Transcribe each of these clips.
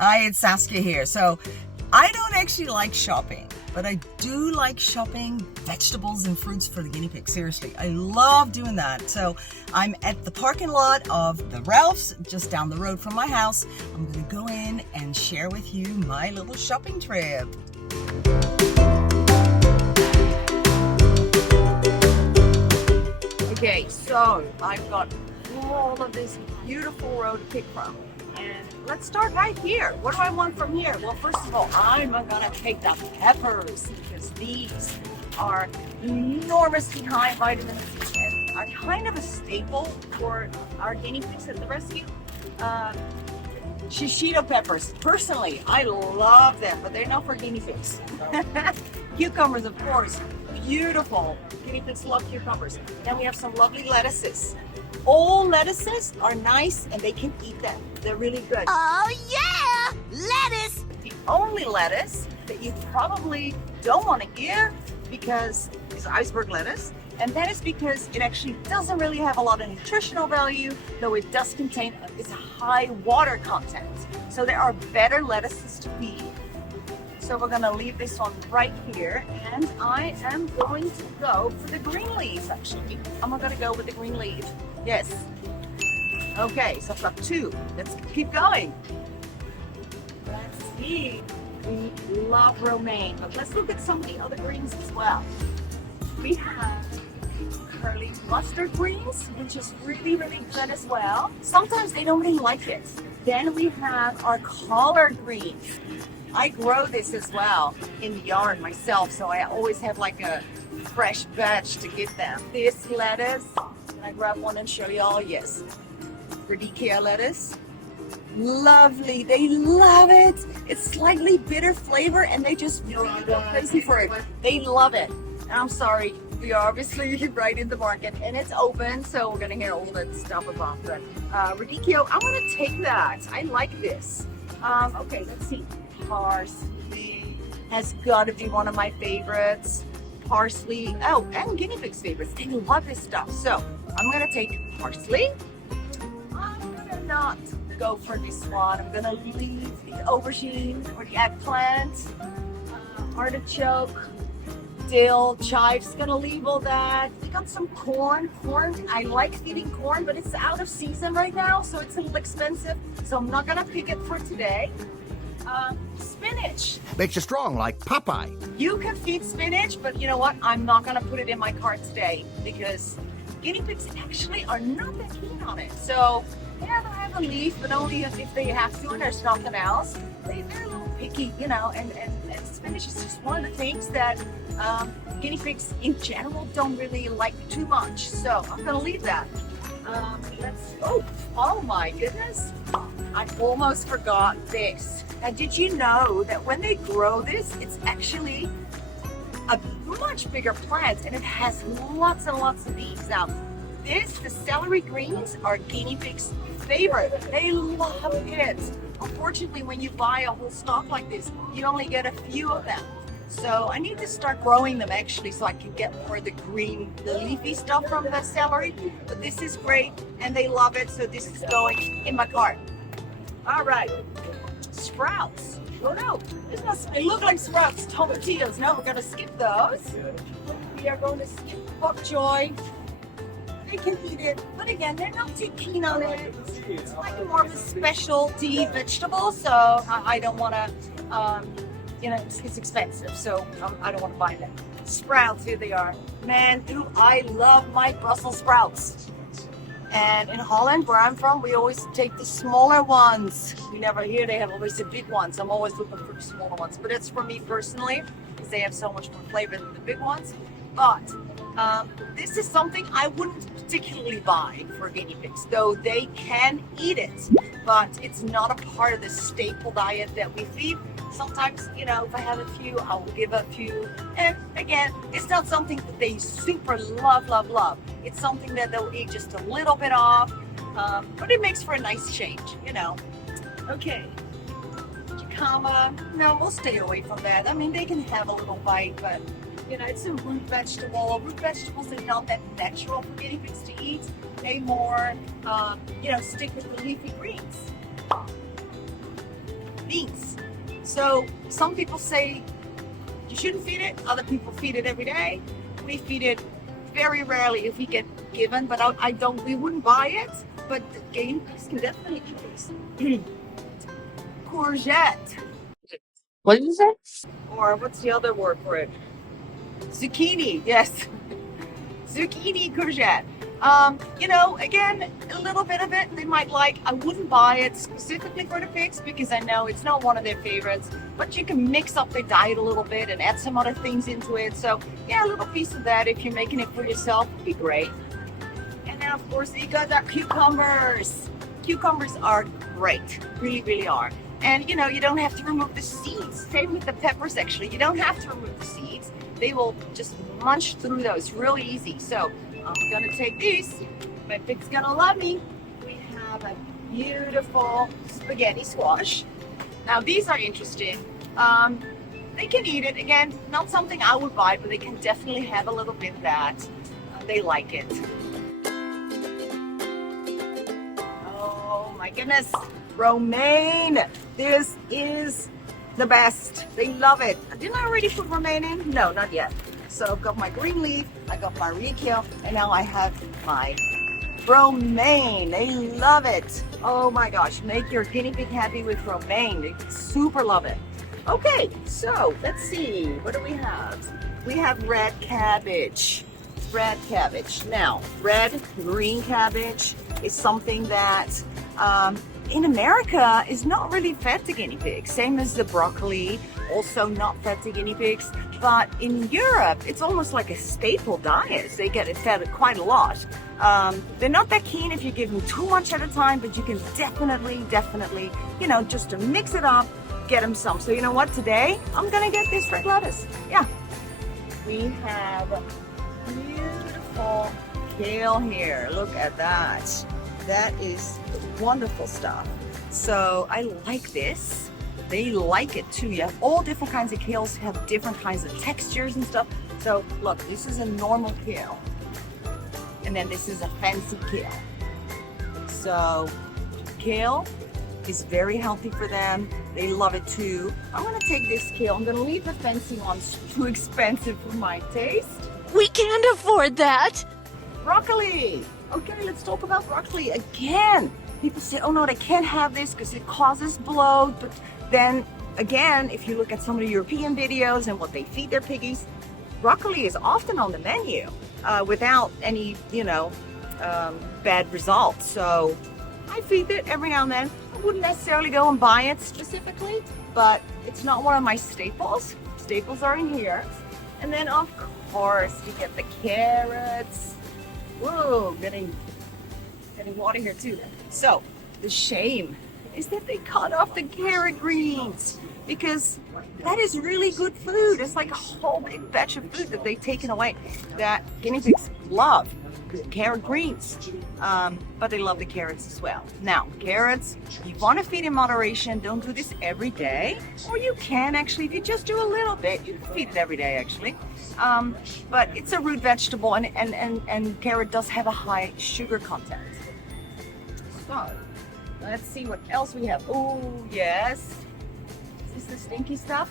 Hi, it's Saskia here. So I don't actually like shopping, but I do like shopping vegetables and fruits for the guinea pig. Seriously, I love doing that. So I'm at the parking lot of the Ralph's just down the road from my house. I'm going to go in and share with you my little shopping trip. Okay, so I've got all of this beautiful road to pick from. And let's start right here. What do I want from here? Well, first of all, I'm gonna take the peppers because these are enormously high in vitamin C and are kind of a staple for our guinea pigs at the rescue. Shishito peppers. Personally, I love them, but they're not for guinea pigs. Cucumbers, of course, beautiful. Guinea pigs love cucumbers. Then we have some lovely lettuces. All lettuces are nice and they can eat them. They're really good. Oh yeah! Lettuce! The only lettuce that you probably don't want to give because is iceberg lettuce. And that is because it actually doesn't really have a lot of nutritional value, though it does contain it's a high water content. So there are better lettuces to feed. So we're gonna leave this one right here, and I am going to go for the green leaf actually. I'm gonna go with the green leaf. Yes. Okay, so I've got two. Let's keep going. Let's see. We love romaine, but let's look at some of the other greens as well. We have curly mustard greens, which is really, really good as well. Sometimes they don't really like it. Then we have our collard greens. I grow this as well in the yard myself, so I always have like a fresh batch to give them. This lettuce, can I grab one and show y'all? Yes. Radicchio lettuce. Lovely. They love it. It's slightly bitter flavor and they just go crazy for it. They love it. I'm sorry, we are obviously right in the market and it's open, so we're gonna hear all that stuff about that. Radicchio, I'm gonna take that. I like this. Okay, let's see. Parsley has got to be one of my favorites. Parsley, oh, and guinea pigs' favorites. They love this stuff. So I'm gonna take parsley. I'm gonna not go for this one. I'm gonna leave the aubergine or the eggplant, artichoke, dill, chives. Gonna leave all that. We got some corn. Corn, I like feeding corn, but it's out of season right now, so it's a little expensive. So I'm not gonna pick it for today. Spinach. Makes you strong like Popeye. You can feed spinach, but you know what? I'm not gonna put it in my cart today because guinea pigs actually are not that keen on it. So yeah, they'll have a leaf, but only if they have to and there's nothing else. They're a little picky, you know, and spinach is just one of the things that guinea pigs in general don't really like too much. So I'm gonna leave that. Oh my goodness. I almost forgot this. Now, did you know that when they grow this, it's actually a much bigger plant and it has lots and lots of leaves. Now, the celery greens are guinea pigs' favorite. They love it. Unfortunately, when you buy a whole stalk like this, you only get a few of them. So I need to start growing them actually so I can get more of the green, the leafy stuff from the celery. But this is great and they love it, so this is going in my cart. All right, sprouts. Oh no, they look like sprouts, tomatillos. No, we're gonna skip those. We are going to skip bok choy. They can eat it, but again, they're not too keen on it. It's like more of a specialty vegetable, so I don't want to, you know, it's expensive, so I don't want to buy them. Sprouts, here they are. Man, do I love my Brussels sprouts. And in Holland, where I'm from, we always take the smaller ones. We never here, they have always the big ones. I'm always looking for the smaller ones, but it's for me personally, because they have so much more flavor than the big ones. But this is something I wouldn't particularly buy for guinea pigs, though they can eat it, but it's not a part of the staple diet that we feed. Sometimes, you know, if I have a few, I will give a few. And again, it's not something that they super love. It's something that they'll eat just a little bit of, but it makes for a nice change, you know. Okay, jicama, no, we'll stay away from that. I mean, they can have a little bite, but you know, it's a root vegetable. Root vegetables are not that natural for guinea pigs to eat. They more, you know, stick with the leafy greens. beans. So some people say you shouldn't feed it. Other people feed it every day. We feed it very rarely if we get given, but we wouldn't buy it. But the guinea pigs can definitely eat this. Courgette. What did you say? Or what's the other word for it? Zucchini, yes. Zucchini courgette. You know, again, a little bit of it they might like. I wouldn't buy it specifically for the pigs because I know it's not one of their favorites, but you can mix up their diet a little bit and add some other things into it. So yeah, a little piece of that if you're making it for yourself would be great. And then of course you got our cucumbers. Cucumbers are great, really, really are. And you know, you don't have to remove the seeds. Same with the peppers actually. You don't have to remove the seeds. They will just munch through those really easy. So I'm gonna take these. My pig's gonna love me. We have a beautiful spaghetti squash. Now these are interesting. They can eat it. Again, not something I would buy, but they can definitely have a little bit of that. They like it. Oh my goodness. Romaine. This is the best. They love it. Didn't I already put romaine in? No, not yet. So I've got my green leaf, I got my ricotta, and now I have my romaine. They love it. Oh my gosh, make your guinea pig happy with romaine. They super love it. Okay, so let's see, what do we have? We have red cabbage. Red cabbage. Now, red, green cabbage is something that in America is not really fed to guinea pigs. Same as the broccoli, also not fed to guinea pigs. But in Europe, it's almost like a staple diet. They get it fed quite a lot. They're not that keen if you give them too much at a time, but you can definitely, you know, just to mix it up, get them some. So you know what, today, I'm gonna get this red lettuce. Yeah. We have beautiful kale here. Look at that. That is wonderful stuff. So I like this. They like it too. You have all different kinds of kales, have different kinds of textures and stuff. So look, this is a normal kale. And then this is a fancy kale. So kale is very healthy for them. They love it too. I'm gonna take this kale. I'm gonna leave the fancy ones, too expensive for my taste. We can't afford that. Broccoli. Okay, let's talk about broccoli again. People say, oh no, they can't have this because it causes bloat. But then again, if you look at some of the European videos and what they feed their piggies, broccoli is often on the menu without any, you know, bad results. So I feed it every now and then. I wouldn't necessarily go and buy it specifically, but it's not one of my staples. Staples are in here. And then of course you get the carrots. Whoa, getting water here too. So the shame is that they cut off the carrot greens because that is really good food. It's like a whole big batch of food that they've taken away that guinea pigs love, carrot greens. But they love the carrots as well. Now, carrots, you want to feed in moderation. Don't do this every day. Or you can actually, if you just do a little bit, you can feed it every day actually. But it's a root vegetable and carrot does have a high sugar content. So, let's see what else we have. Oh, yes. Is this the stinky stuff?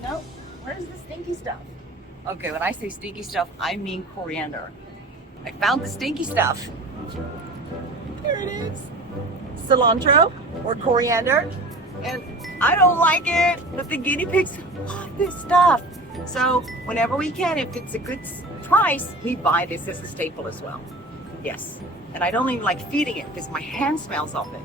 No? Where's the stinky stuff? Okay, when I say stinky stuff, I mean coriander. I found the stinky stuff. Here it is. Cilantro or coriander. And I don't like it, but the guinea pigs love this stuff. So whenever we can, if it's a good price, we buy this as a staple as well. Yes. And I don't even like feeding it because my hand smells of it.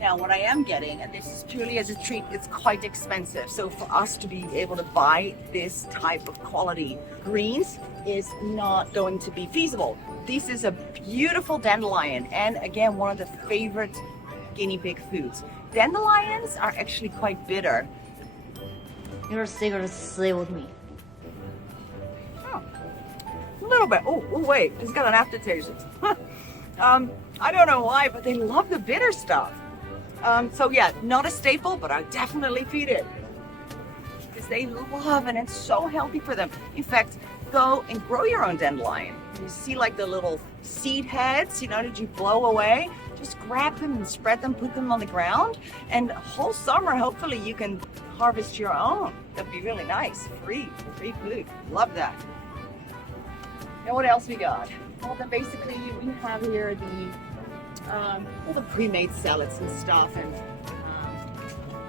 Now what I am getting, and this is purely as a treat, it's quite expensive. So for us to be able to buy this type of quality greens is not going to be feasible. This is a beautiful dandelion and again, one of the favorite guinea pig foods. Dandelions are actually quite bitter. You're still gonna stay with me. Oh, a little bit. Oh, wait, it's got an aftertaste. I don't know why, but they love the bitter stuff. So yeah, not a staple, but I definitely feed it because they love it and it's so healthy for them. In fact, go and grow your own dandelion. You see like the little seed heads, you know, that you blow away? just grab them and spread them, put them on the ground, and whole summer, hopefully you can harvest your own. That'd be really nice. Free food. Love that. And what else we got? Well, then basically we have here all the pre-made salads and stuff, and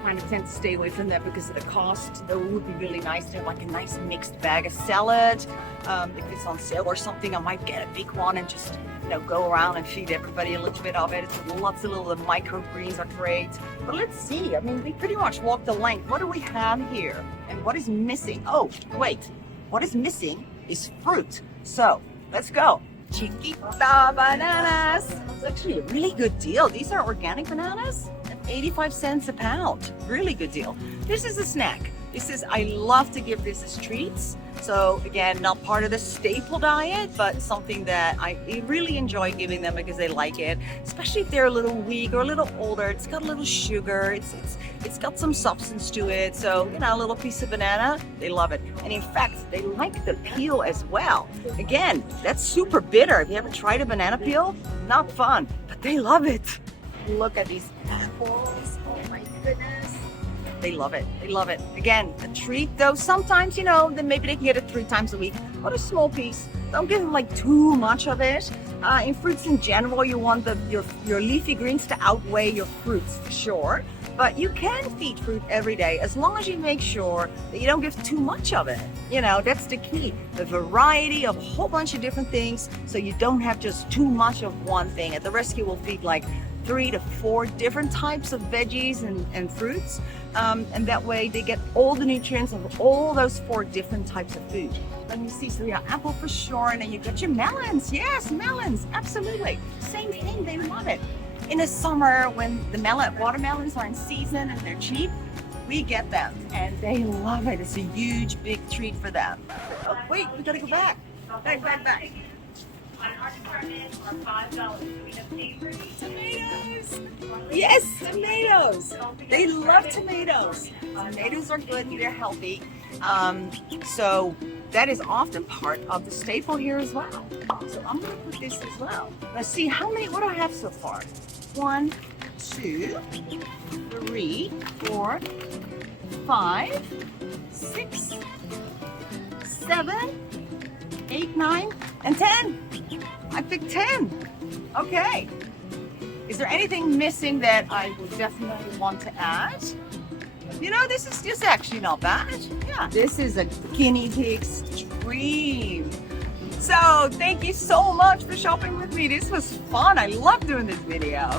kind of tend to stay away from that because of the cost. Though it would be really nice to have like a nice mixed bag of salad. If it's on sale or something, I might get a big one and just go around and feed everybody a little bit of it. It's lots of little microgreens are great. But let's see. I mean, we pretty much walked the length. What do we have here? And what is missing? Oh, wait. What is missing is fruit. So let's go. Chiquita bananas. It's actually a really good deal. These are organic bananas at 85 cents a pound. Really good deal. This is a snack. I love to give this as treats. So again, not part of the staple diet, but something that I really enjoy giving them because they like it, especially if they're a little weak or a little older. It's got a little sugar. It's got some substance to it. So, a little piece of banana, they love it. And in fact, they like the peel as well. Again, that's super bitter. If you haven't tried a banana peel, not fun, but they love it. Look at these apples. Oh my goodness. They love it. They love it. Again, a treat though. Sometimes, then maybe they can get it 3 times a week. But a small piece. Don't give them like too much of it. In fruits in general, you want your leafy greens to outweigh your fruits for sure. But you can feed fruit every day as long as you make sure that you don't give too much of it. That's the key. The variety of a whole bunch of different things so you don't have just too much of one thing. At the rescue, we'll feed like 3 to 4 different types of veggies and fruits. And that way they get all the nutrients of all those 4 different types of food. Let me see. So yeah, apple for sure. And then you got your melons. Yes, melons. Absolutely. Same thing. They love it. In the summer when the watermelons are in season and they're cheap, we get them and they love it. It's a huge, big treat for them. Oh, wait, we gotta go back. Back. Our department are $5. Tomatoes! Yes, tomatoes! They love tomatoes. Tomatoes are good and they're healthy. So that is often part of the staple here as well. So I'm gonna put this as well. Let's see what do I have so far? 1, 2, 3, 4, 5, 6, 7, 8, 9, and 10. I picked 10. Okay. Is there anything missing that I would definitely want to add? This is just actually not bad. Yeah. This is a guinea pig's dream. So thank you so much for shopping with me. This was fun. I love doing this video.